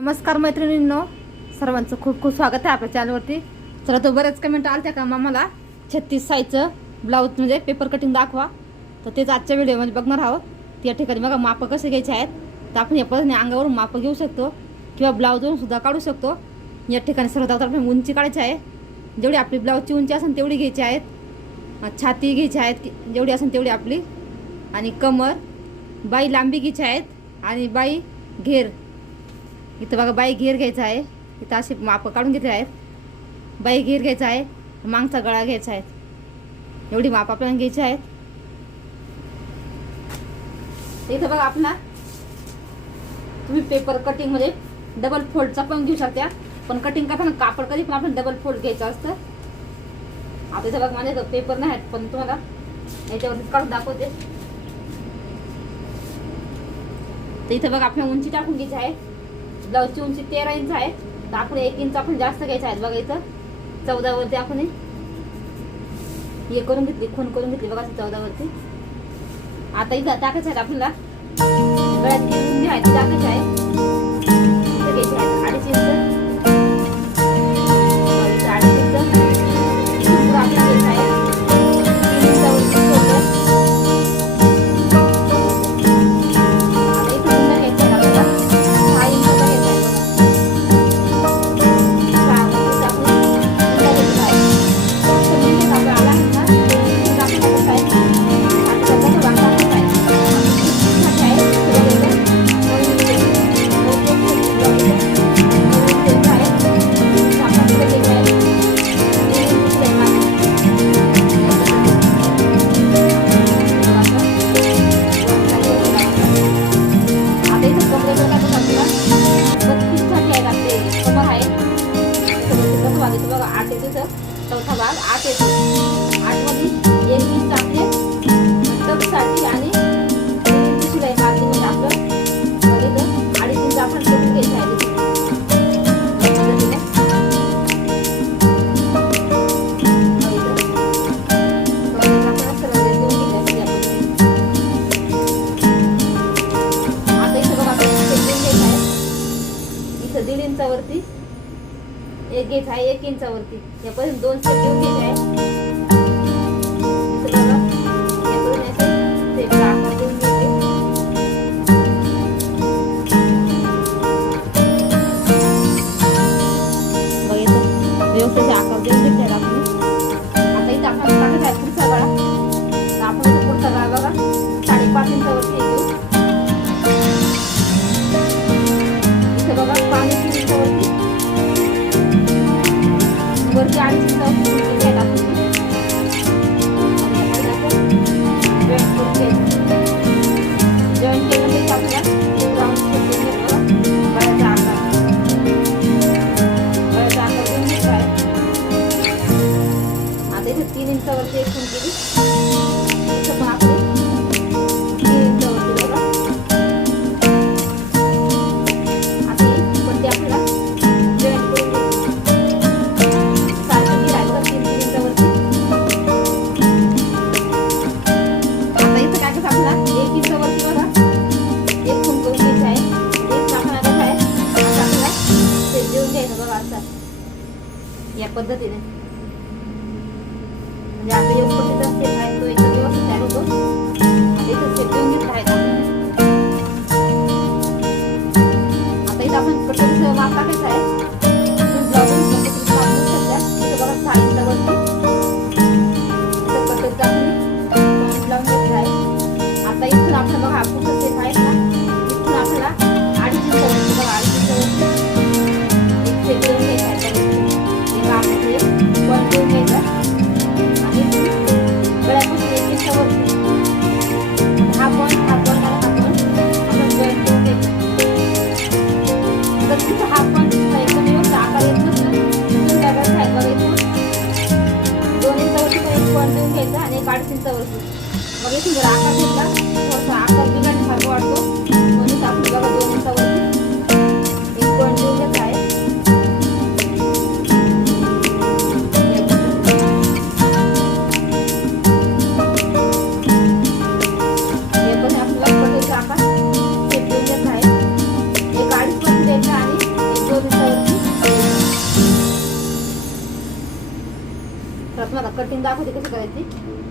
नमस्कार मैत्रिणींनो. सर्वांचं खूप खूप स्वागत आहे आपल्या चॅनलवरती चला तो बऱ्याच कमेंट आलत्या का मला छत्तीस साईजचं ब्लाऊज म्हणजे पेपर कटिंग दाखवा. तर तेच आजच्या व्हिडिओमध्ये बघणार आहोत. त्या ठिकाणी बघा मापं कसे घ्यायचे आहेत. तर आपण या पद्धतीने अंगावरून मापं घेऊ शकतो किंवा ब्लाऊजवरून सुद्धा काढू शकतो. या ठिकाणी सर्वात अगोदर आपण उंची काढायची आहे. जेवढी आपली ब्लाऊजची उंची असेल तेवढी घ्यायची आहेत. छाती घ्यायची आहेत की- जेवढी असेल तेवढी आपली. आणि कमर बाई लांबी घ्यायची आहेत. आणि बाई घेर इथं बघा बाई घेर घ्यायचा आहे. इथं असे माप काढून घेतले आहेत. बाई घेर घ्यायचा आहे. मागचा गळा घ्यायचा आहे. एवढी माप आपल्याला घ्यायची आहेत. इथं बघा आपला. तुम्ही पेपर कटिंगमध्ये डबल फोल्डचा पण घेऊ शकता. पण कटिंग करताना कापड कधी पण आपण डबल फोल्ड घ्यायचं असतं. आता इथं बघा माझ्या पेपर नाही आहेत पण तुम्हाला याच्यावरती काढून दाखवते. तर इथं बघा आपल्या उंची टाकून घ्यायची आहे. ब्लाऊजची उंची तेरा इंच आहे तर आपण एक इंच आपण जास्त घ्यायचं आहे बघा इथं. चौदावरती आपण हे- हे करून घेतली खून करून घेतली बघा चौदावरती. आता इथं टाकायचं आहे आपल्याला. गळ्यात जी रुंदी आहे. आहे आहे. अडीच इंच आठ येतो आठमध्ये एक इंच आपले टपसाठी आणि दोन इंच शिलाई म्हणजे आपलं अडीच इंच आपण करून घ्यायचं आहे. इथं. दीड इंचावरती एक घ्यायचा आहे एक इंचावरती. यापर्यंत दोन स्टेप पद्धतीने. म्हणजे आपली एक पट्टीचा आणि एक अडीच इंचावरती मग इथून आकार घेतला थोडासा आकार बिघाड फार वाढतो म्हणून आपल्याला दोन इंचावरती कटिंग दाखवते कशी करायची.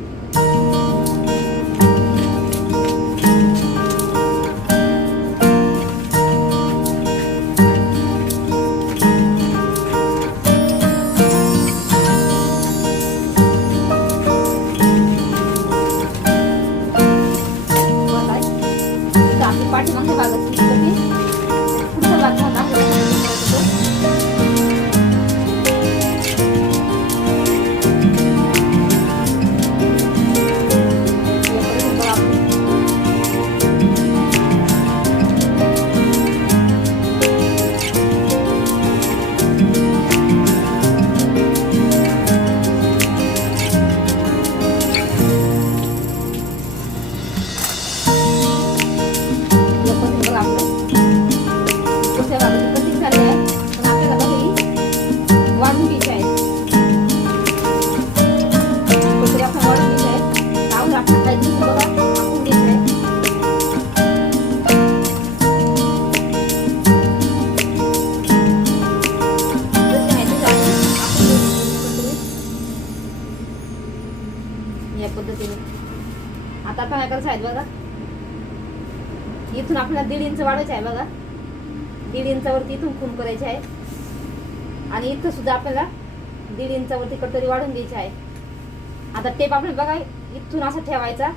या पद्धतीने. आता आपण काय करायचं आहे बघा. इथून आपल्याला दीड इंच वाढवायचं आहे बघा. दीड इंचावरती इथून खून करायचे आहे. आणि इथं सुद्धा आपल्याला दीड इंचावरती कटोरी वाढून घ्यायची आहे. आता टेप आपण बघा इथून असा ठेवायचा.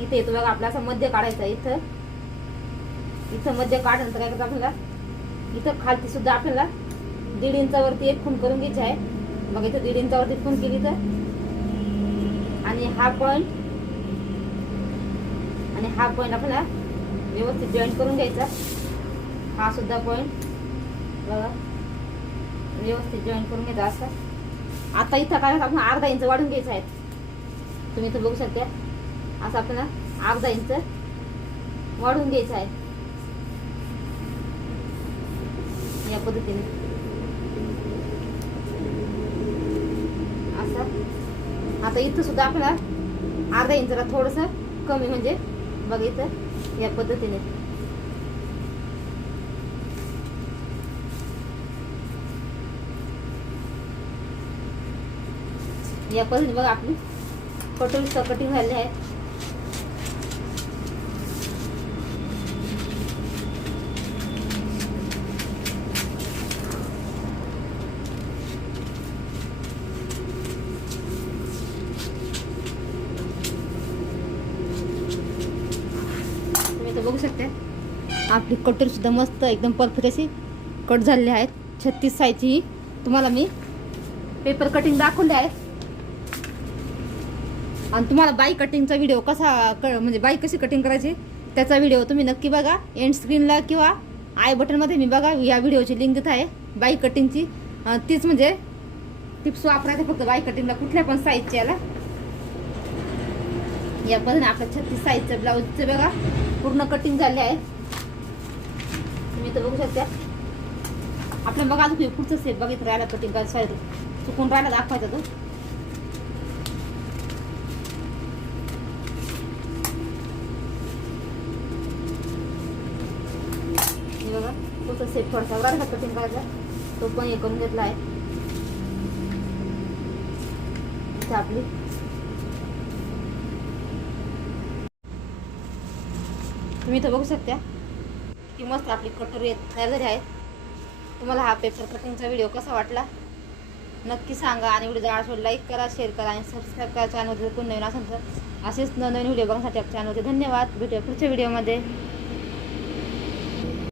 इथे येतो बघा आपला असा मध्य काढायचा इथं. इथं मध्य काढल्यानंतर काय करायचं आपल्याला? इथं खालती सुद्धा आपल्याला दीड इंचावरती एक खून करून घ्यायची आहे. बघा इथं दीड इंचावरती खून केली तर. आणि हा पॉइंट आणि हा पॉइंट आपल्याला व्यवस्थित जॉईन करून घ्यायचा. हा सुद्धा पॉइंट बघा. व्यवस्थित जॉईन करून घ्यायचा असं. आता इथं काय आपण अर्धा इंच वाढून घ्यायचं आहे. तुम्ही इथं बघू शकता. असं आपल्याला अर्धा इंच वाढून घ्यायचं आहे. या पद्धतीने. असं. आता इथं सुद्धा आपल्याला अर्धा जरा थोडस कमी म्हणजे बघ इथं या पद्धतीने. या पद्धतीने बघा आपली कटोरी कटिंग झाले आहे तुम्ही इथं बघू शकता आपली कटरसुद्धा मस्त एकदम परफेक्ट अशी कट झालेली आहेत. छत्तीस साईजची ही तुम्हाला मी पेपर कटिंग दाखवले आहे आणि तुम्हाला बाई कटिंगचा व्हिडिओ कसा क म्हणजे बाई कशी कटिंग करायची त्याचा व्हिडिओ तुम्ही नक्की बघा. एंड स्क्रीनला किंवा आय बटनमध्ये मी बघा या व्हिडिओची लिंक देत आहे. बाई कटिंगची तीच म्हणजे टिप्स वापरायचं फक्त बाई कटिंगला कुठल्या पण साईजची याला. या पद्धतीने आपल्या छत्तीस साईजचं ब्लाऊजचं बघा. पूर्ण कटिंग झाले आहे. तुम्ही तर बघू शकता. आपल्या बघा अजून पुढचं सेप बघित राहिला कटिंग करायचं चुकून राहिला दाखवायचा तो. बघा पुढचा सेप थोडासा राहिला कटिंग करायचा तो पण हे करून घेतला आहे. आपली. तुम्ही तर बघू शकता. की मस्त आपली कटोरी तयार झाली आहेत. तुम्हाला हा पेपर कटिंगचा व्हिडिओ कसा वाटला? नक्की सांगा आणि व्हिडिओ आवडला लाईक करा शेअर करा आणि सबस्क्राईब करा. चॅनलवरती कोण नवीन असेल तर असेच नवीन व्हिडिओ बघण्यासाठी आपल्या चॅनलवरती धन्यवाद. भेटूया पुढच्या व्हिडिओमध्ये